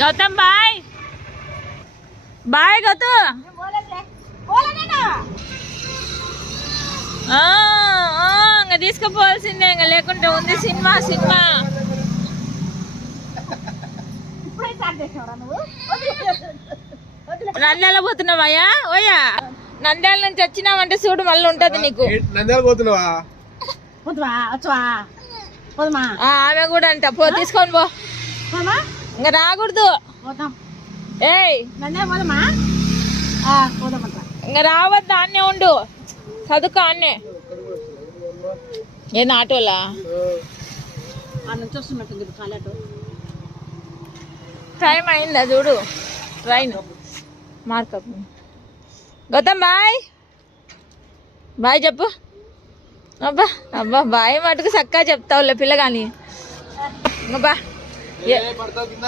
Gautam bye bye Gautam. ఇంకా తీసుకుపోవాల్సిందే, ఇంకా లేకుంటే ఉంది సినిమా సినిమా. నంద్యాల పోతున్నావయ్యా? ఓయా నంద్యాల నుంచి వచ్చినావంటే చూడు మళ్ళీ ఉంటది నీకు. నంద్యాల పోతున్నావా? ఆమె కూడా అంట పో, తీసుకొని పో. ఇంకా రాకూడదు. ఏయ్ ఇంకా రావద్దు, ఆన్నే ఉండు, చదువుకో ఆన్నే. ఏం ఆటోలా టైం అయిందా చూడు, ట్రైన్ మార్కప్. గౌతమ్ బాయ్ బాయ్ చెప్పు. అబ్బా అబ్బా బాయ్ మటుకు చక్కగా చెప్తావులే పిల్లగాని. బా పడతావు కింద.